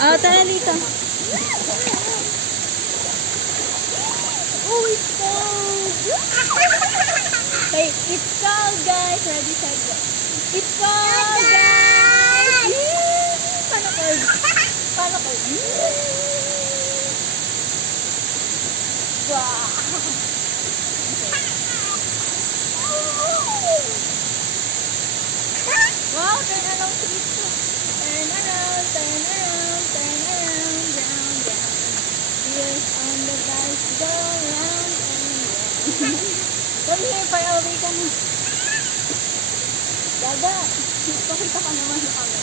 Oh, tara dito. Oh, it's cold. Hey, it's cold, guys. Ready, set, go. It's cold, guys. Yay! Paano cold? Paano cold? Wow. Wow, turn around, please. Turn around, turn around, turn around, round, round. Wheels on the bike go round and round. Come here, far away ka na. Dada, pakita ka naman sa camera.